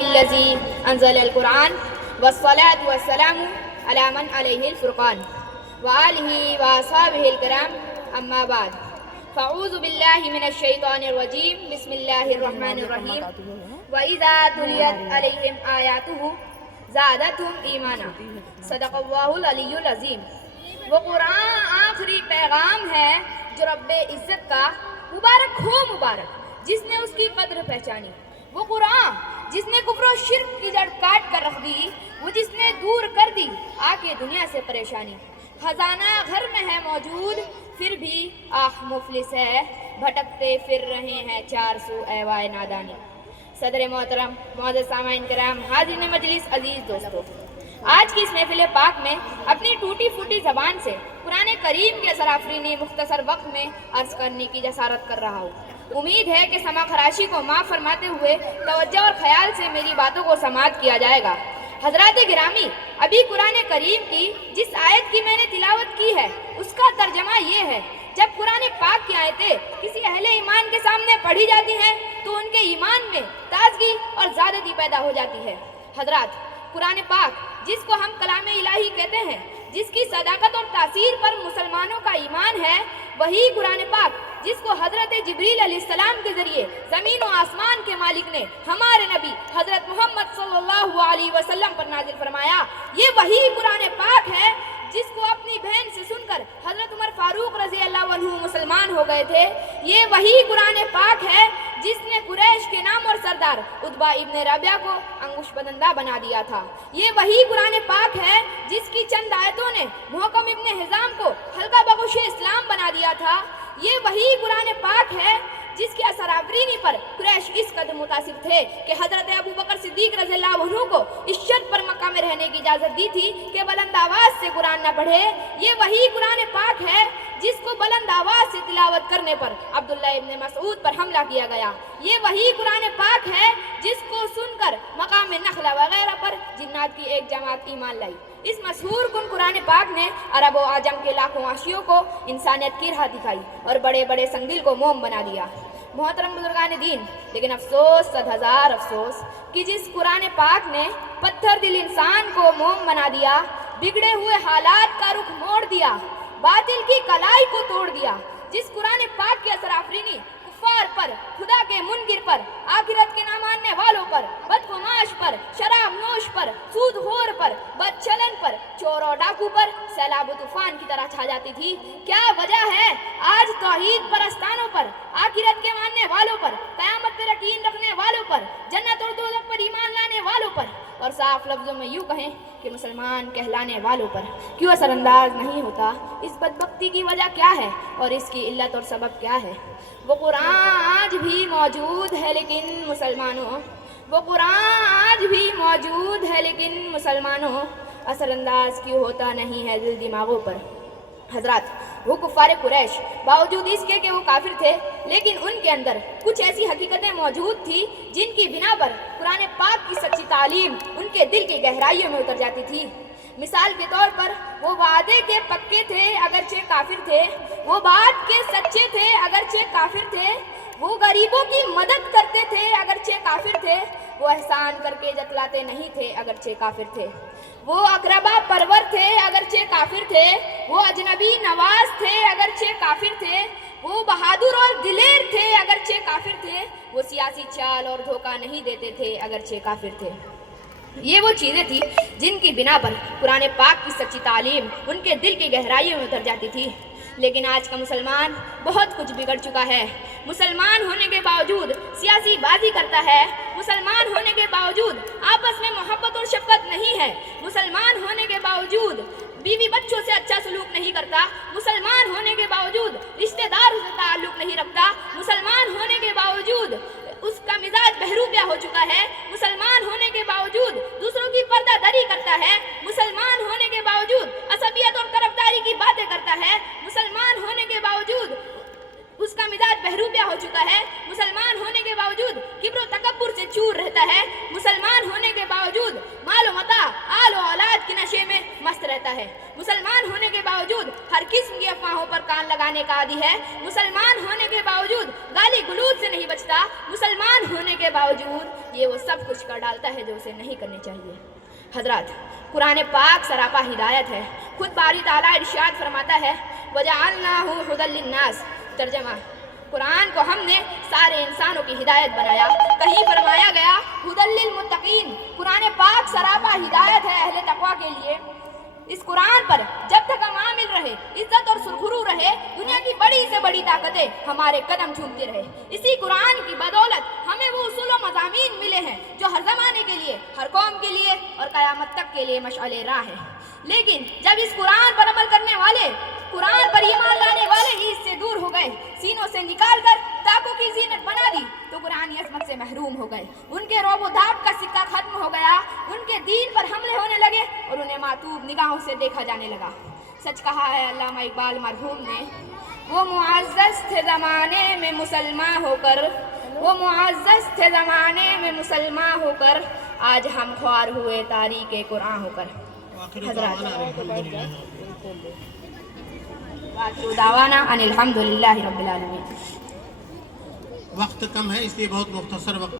الذي أنزل القرآن والصلاة والسلام على من عليه الفرقان وآله وأصحابه الكرام أما بعد فأعوذ بالله من الشيطان الرجيم بسم الله الرحمن الرحيم وإذا تليت عليهم آياته زادتهم ایمانا صدق اللہ العلی العظیم۔ وہ قرآن آخری پیغام ہے جو رب عزت کا مبارک ہو مبارک جس نے اس کی قدر پہچانی۔ وہ قرآن جس نے کفر و شرک کی جڑ کاٹ کر رکھ دی، وہ جس نے دور کر دی آ کے دنیا سے پریشانی۔ خزانہ گھر میں ہے موجود پھر بھی آہ مفلس ہے، بھٹکتے پھر رہے ہیں چار سو ایوائے نادانی۔ صدر محترم، معزز سامعین کرام، حاضرین مجلس، عزیز دوستو، آج کی اس محفل پاک میں اپنی ٹوٹی پھوٹی زبان سے قرآن کریم کے اثر آفرینی مختصر وقت میں عرض کرنے کی جسارت کر رہا ہوں۔ امید ہے کہ سما خراشی کو معاف فرماتے ہوئے توجہ اور خیال سے میری باتوں کو سماعت کیا جائے گا۔ حضرات گرامی، ابھی قرآن کریم کی جس آیت کی میں نے تلاوت کی ہے اس کا ترجمہ یہ ہے: جب قرآن پاک کی آیتیں کسی اہل ایمان کے سامنے پڑھی جاتی ہیں تو ان کے ایمان میں تازگی اور زیادتی پیدا ہو جاتی ہے۔ حضرات، قرآن پاک جس کو ہم کلام الہی کہتے ہیں، جس کی صداقت اور تاثیر پر مسلمانوں کا ایمان ہے، وہی قرآن پاک جس کو حضرت جبریل علیہ السلام کے ذریعے زمین و آسمان کے مالک نے ہمارے نبی حضرت محمد صلی اللہ علیہ وسلم پر نازل فرمایا، یہ وہی قرآن پاک ہے جس کو اپنی بہن سے سن کر حضرت عمر فاروق رضی اللہ عنہ مسلمان ہو گئے تھے۔ یہ وہی قرآن پاک ہے جس نے قریش کے نام اور سردار عتبہ ابن ربیعہ کو انگوش بدندہ بنا دیا تھا۔ یہ وہی قرآن پاک ہے جس کی چند آیتوں نے محکم ابن حزام کو حلقہ بخش اسلام بنا دیا تھا۔ یہ وہی قرآن پاک ہے جس کے اثر آفرینی پر قریش اس قدر متاثر تھے کہ حضرت ابو بکر صدیق رضی اللہ عنہ کو اس شرط پر مکہ میں رہنے کی اجازت دی تھی کہ بلند آواز سے قرآن نہ پڑھے۔ یہ وہی قرآن پاک ہے جس کو بلند آواز سے تلاوت کرنے پر عبداللہ ابن مسعود پر حملہ کیا گیا۔ یہ وہی قرآن پاک ہے جس کو سن کر مقام نخلا وغیرہ پر جنات کی ایک جماعت ایمان لائی۔ اس مشہور کن قرآن پاک نے عرب و عجم کے لاکھوں عاشقوں کو انسانیت کی راہ دکھائی اور بڑے بڑے سنگدل کو موم بنا دیا۔ محترم بزرگان دین، لیکن افسوس، صد ہزار افسوس کہ جس قرآن پاک نے پتھر دل انسان کو موم بنا دیا، بگڑے ہوئے حالات کا رخ موڑ دیا، باطل کی کلائی کو توڑ دیا، جس قرآن پاک کے اثر آفرینی کفار پر، خدا کے منکر پر، آخرت کے نہ ماننے والوں پر، بدگماش پر، شراب نوش پر، سود خور پر، بد چلن پر، چور اور ڈاکو پر سیلاب و طوفان کی طرح چھا جاتی تھی۔ کیا وجہ ہے آج توحید پرستانوں پر، آخرت کے ماننے والوں پر، قیامت پر یقین رکھنے والوں پر، جنت اور دوزخ پر ایمان لانے والوں پر، اور صاف لفظوں میں یوں کہیں کہ مسلمان کہلانے والوں پر کیوں اثر انداز نہیں ہوتا؟ اس بدبختی کی وجہ کیا ہے اور اس کی علت اور سبب کیا ہے؟ وہ قرآن آج بھی موجود ہے لیکن مسلمانوں، وہ قرآن آج بھی موجود ہے لیکن مسلمانوں اثر انداز کیوں ہوتا نہیں ہے دل دماغوں پر؟ حضرات، وہ کفار قریش باوجود اس کے کہ وہ کافر تھے لیکن ان کے اندر کچھ ایسی حقیقتیں موجود تھی جن کی بنا پر قرآن پاک کی سچی تعلیم ان کے دل کی گہرائیوں میں اتر جاتی تھی۔ مثال کے طور پر وہ وعدے کے پکے تھے اگرچہ کافر تھے، وہ بات کے سچے تھے اگرچہ کافر تھے، وہ غریبوں کی مدد کرتے تھے اگرچہ کافر تھے، وہ احسان کر کے جتلاتے نہیں تھے اگرچہ کافر تھے، وہ اقربا پرور تھے اگرچہ کافر تھے، وہ اجنبی نواز تھے اگرچہ کافر تھے، وہ بہادر اور دلیر تھے اگرچہ کافر تھے، وہ سیاسی چال اور دھوکہ نہیں دیتے تھے اگرچہ کافر تھے۔ یہ وہ چیزیں تھیں جن کی بنا پر قرآن پاک کی سچی تعلیم ان کے دل کی گہرائیوں میں اتر جاتی تھی۔ لیکن آج کا مسلمان بہت کچھ بگڑ چکا ہے۔ مسلمان ہونے کے باوجود سیاسی بازی کرتا ہے، مسلمان ہونے کے باوجود آپس میں محبت اور شفقت نہیں ہے، مسلمان ہونے کے باوجود بیوی بچوں سے اچھا سلوک نہیں کرتا، مسلمان ہونے کے باوجود رشتہ داروں سے تعلق نہیں رکھتا، مسلمان ہونے کے باوجود اس کا مزاج بہروپیہ ہو چکا ہے، مسلمان ہونے کے باوجود دوسروں کی پردہ دری کرتا ہے، مسلمان ہونے کے باوجود عصبیت اور طرفداری کی باتیں کرتا ہے، مسلمان ہونے کے باوجود اس کا مزاج بہروپیہ ہو چکا ہے، مسلمان ہونے کے باوجود کبر و تکبر سے چور رہتا ہے، مسلمان ہونے کے باوجود مال و متاع، آل و اولاد کے نشے میں مست رہتا ہے، مسلمان ہونے کے باوجود ہر قسم کی افواہوں پر کان لگانے کا عادی ہے، مسلمان ہونے کے باوجود گالی گلوچ سے نہیں بچتا، مسلمان ہونے کے باوجود یہ وہ سب کچھ کر ڈالتا ہے جو اسے نہیں کرنی چاہیے۔ حضرات، قرآن پاک سراپا ہدایت ہے۔ خود باری تعالیٰ ارشاد فرماتا ہے وَجَعَلْنَاهُ هُدًى لِلنَّاسِ، ترجمہ، قرآن کو ہم نے سارے انسانوں کی ہدایت بنایا۔ کہیں فرمایا گیا ہدی للمتقین، قرآن پاک سراپا ہدایت ہے اہل تقویٰ کے لیے۔ اس قرآن پر جب تک ہم عامل رہے، عزت اور سرخرو رہے، دنیا کی بڑی سے بڑی طاقتیں ہمارے قدم چومتی رہے۔ اسی قرآن کی بدولت ہمیں وہ اصول و مضامین ملے ہیں جو ہر زمانے کے لیے، ہر قوم کے لیے اور قیامت تک کے لیے مشعل راہ ہے۔ لیکن جب اس قرآن پر عمل کرنے والے، قرآن پر ایمان لانے والے ہی اس سے دور ہو گئے، سینوں سے نکال کر طاقوں کی زینت بنا دی، تو قرآن عظمت سے محروم ہو گئے۔ ان کے روب و دھاپ کا سکہ ختم ہو گیا، ان کے دین پر حملے ہونے لگے اور انہیں معتوب نگاہوں سے دیکھا جانے لگا۔ سچ کہا ہے علامہ اقبال مرحوم نے، وہ معزز تھے زمانے میں مسلمان ہو کر، وہ معزز تھے زمانے میں مسلمان ہو کر، آج ہم خوار ہوئے تاریخ قرآن ہو کر۔ حضرات، وآخر دعوانا ان الحمد للہ رب العالمین۔ وقت کم ہے اس لیے بہت مختصر وقت